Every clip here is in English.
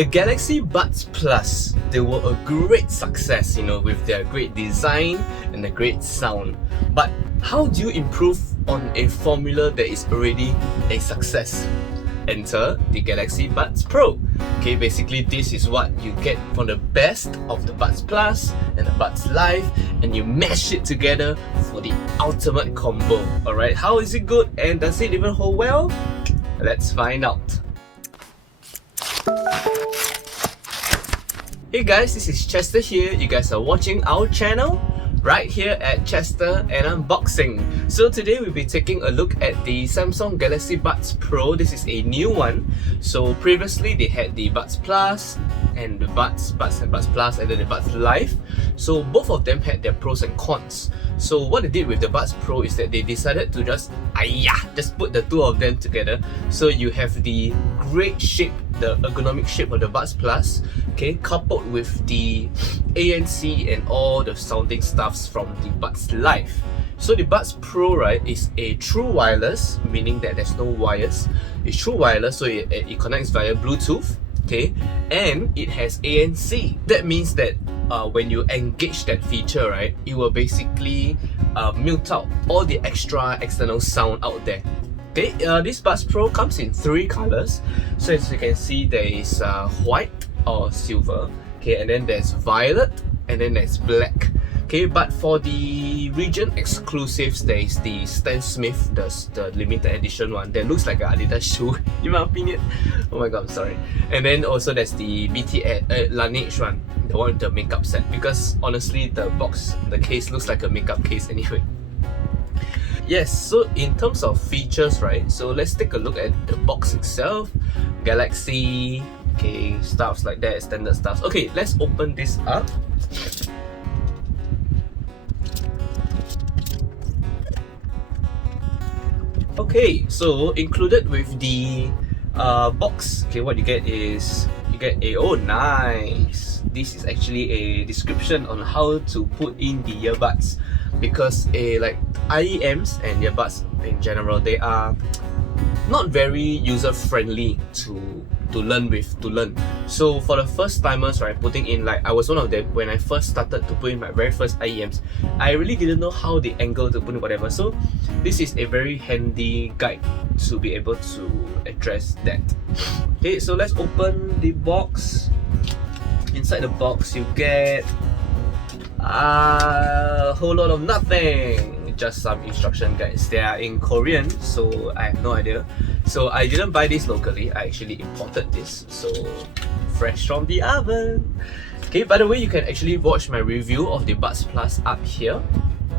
The Galaxy Buds Plus, they were a great success, with their great design and the great sound. But how do you improve on a formula that is already a success? Enter the Galaxy Buds Pro. Okay, basically this is what you get from the best of the Buds Plus and the Buds Live, and you mash it together for the ultimate combo. Alright, how is it good and does it even hold well? Let's find out. Hey guys, this is Chester here. You guys are watching our channel right here at Chester and Unboxing. So today we'll be taking a look at the Samsung Galaxy Buds Pro. This is a new one. So previously they had the Buds Plus and the Buds and Buds Plus, and then the Buds Live. So both of them had their pros and cons. So what they did with the Buds Pro is that they decided to just put the two of them together. So you have the great shape, the ergonomic shape of the Buds Plus, okay, coupled with the ANC and all the sounding stuffs from the Buds Live. So the Buds Pro, right, is a true wireless, meaning that there's no wires. It's true wireless, so it connects via Bluetooth, okay, and it has ANC. That means that when you engage that feature, right, it will basically mute out all the extra external sound out there. Okay, this Buds Pro comes in 3 colors. So as you can see, there is white or silver, okay, and then there's violet, and then there's black. Okay, but for the region exclusives, there is the Stan Smith, the limited edition one that looks like an Adidas shoe, in my opinion. Oh my god, I'm sorry. And then also there's the BT Laneige one, the one with the makeup set, because honestly the case looks like a makeup case anyway. Yes, so in terms of features, right, so let's take a look at the box itself. Galaxy, okay, stuffs like that, standard stuffs. Okay, let's open this up. Okay, so included with the box, okay, what you get is oh nice, this is actually a description on how to put in the earbuds, because like IEMs and earbuds in general, they are not very user friendly to learn. So for the first timers, right, putting in, like I was one of them when I first started to put in my very first IEMs, I really didn't know how the angle to put in whatever. So this is a very handy guide to be able to address that. Okay, so let's open the box. Inside the box you get a whole lot of nothing, just some instruction guides. They are in Korean, so I have no idea. So I didn't buy this locally, I actually imported this, so fresh from the oven. Okay, by the way, you can actually watch my review of the Buds Plus up here.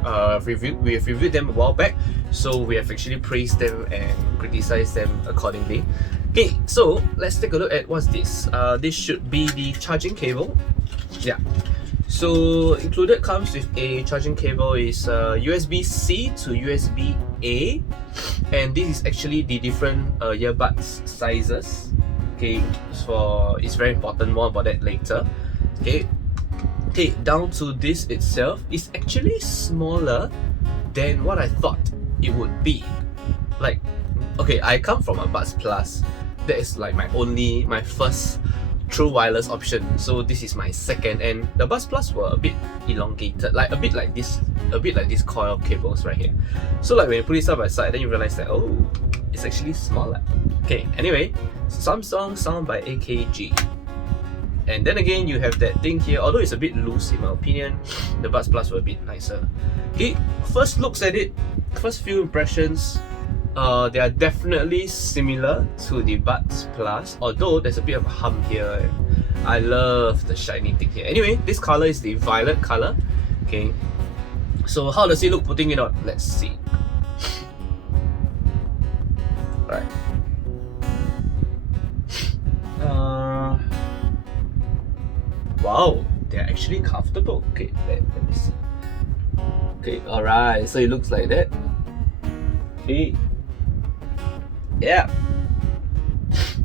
We have reviewed them a while back, so we have actually praised them and criticized them accordingly. Okay, so let's take a look at what's this. This should be the charging cable. Yeah. So included comes with a charging cable, is USB-C to USB-A, and this is actually the different earbuds sizes. Okay, so it's very important, more about that later. Okay, down to this itself is actually smaller than what I thought it would be. Like, okay, I come from a Buds Plus. That is like my first true wireless option. So this is my second, and the Buds Plus were a bit elongated, like a bit like this coil cables right here. So like when you put it side by side, then you realize that, oh, it's actually smaller. Okay, anyway, Samsung sound by AKG. And then again, you have that thing here, although it's a bit loose in my opinion, the Buds Plus were a bit nicer. Okay, first looks at it, first few impressions, they are definitely similar to the Buds Plus, although there's a bit of a hump here. I love the shiny thing here. Anyway, this color is the violet color. Okay, so how does it look putting it on? Let's see. Alright. Wow, they're actually comfortable. Okay, let me see. Okay, alright, so it looks like that. Okay. Yeah.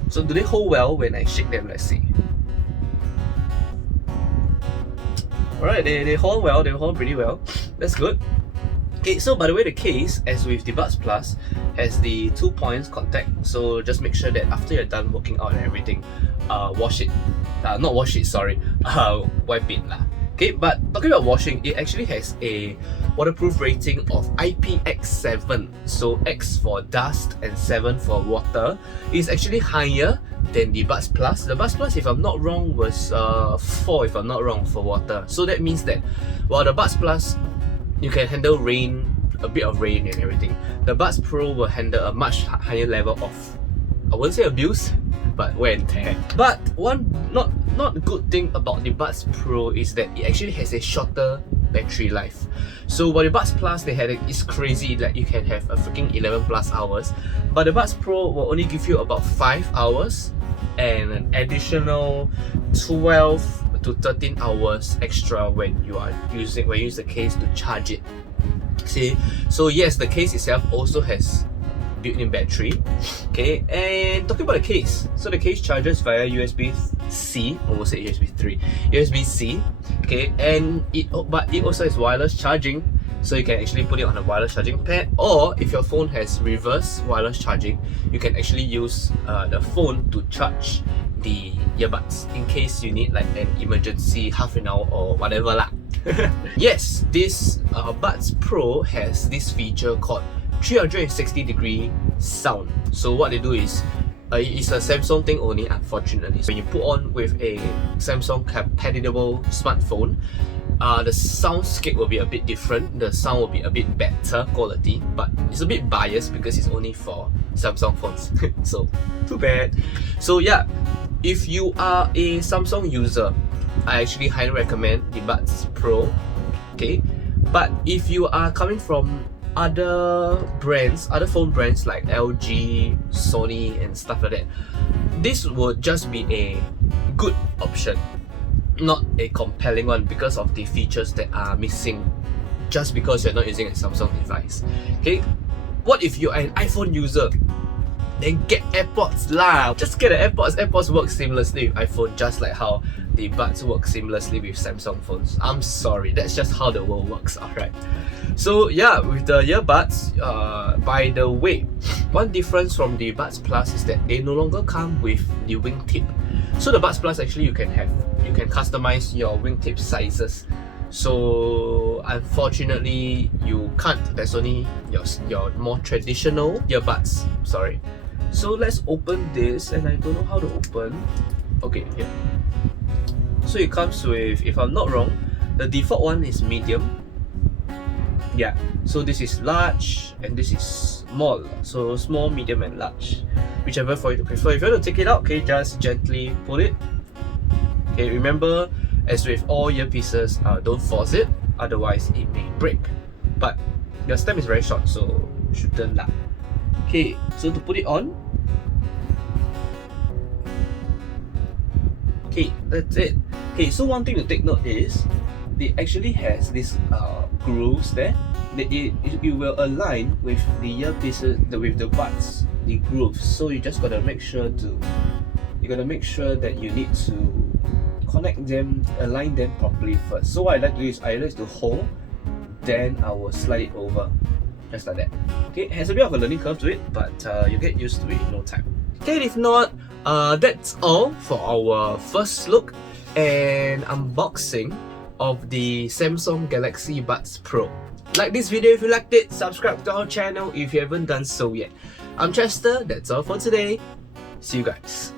So do they hold well when I shake them? Let's see. Alright, they hold well, they hold pretty well. That's good. Okay, so by the way, the case, as with the Buds Plus, has the 2 points contact. So just make sure that after you're done working out and everything, wash it. Not wash it, sorry. Wipe it lah. Okay, but talking about washing, it actually has a waterproof rating of IPX7. So X for dust and 7 for water. It's actually higher than the Buds Plus. The Buds Plus, if I'm not wrong, was 4 if I'm not wrong for water. So that means that while the Buds Plus, you can handle rain, a bit of rain and everything, the Buds Pro will handle a much higher level of, I wouldn't say abuse, but wear and tear. But one not good thing about the Buds Pro is that it actually has a shorter battery life. So while the Buds Plus, it's crazy that you can have a freaking 11 plus hours, but the Buds Pro will only give you about 5 hours and an additional 12 to 13 hours extra when you use the case to charge it. See, so yes, the case itself also has built-in battery. Okay, and talking about the case, so the case charges via USB-C, almost say USB-3, USB-C. Okay, and it also has wireless charging, so you can actually put it on a wireless charging pad, or if your phone has reverse wireless charging, you can actually use the phone to charge the earbuds in case you need like an emergency half an hour or whatever lah. Yes, this Buds Pro has this feature called 360-degree sound. So what they do is, it's a Samsung thing only, unfortunately. So when you put on with a Samsung compatible smartphone, the soundscape will be a bit different. The sound will be a bit better quality, but it's a bit biased because it's only for Samsung phones. So too bad. So yeah, if you are a Samsung user, I actually highly recommend the Buds Pro. Okay, but if you are coming from other phone brands like LG, Sony and stuff like that, this would just be a good option, not a compelling one because of the features that are missing just because you're not using a Samsung device. Okay, what if you're an iPhone user? Then get AirPods lah. Just get the AirPods. AirPods work seamlessly with iPhone, just like how the Buds work seamlessly with Samsung phones. I'm sorry, that's just how the world works, alright? So yeah, with the earbuds, by the way, one difference from the Buds Plus is that they no longer come with the wingtip. So the Buds Plus, actually you can customize your wingtip sizes. So unfortunately you can't. There's only your more traditional earbuds. Sorry. So let's open this, and I don't know how to open. Okay, here. So it comes with, if I'm not wrong, the default one is medium. Yeah, so this is large and this is small. So small, medium and large, whichever for you to prefer. If you want to take it out, okay, just gently pull it. Okay, remember, as with all earpieces, don't force it, otherwise it may break. But the stem is very short, so shouldn't lah. Okay, so to put it on, okay, that's it. Okay, so one thing to take note is, it actually has this grooves there. It will align with the earpieces, with the buds, the grooves. So you just gotta make sure that you need to connect them, align them properly first. So what I like to do is, I like to hold, then I will slide it over, just like that. Okay, it has a bit of a learning curve to it, but you get used to it in no time. Okay, if not, that's all for our first look and unboxing of the Samsung Galaxy Buds Pro. Like this video if you liked it, subscribe to our channel if you haven't done so yet. I'm Chester, that's all for today. See you guys.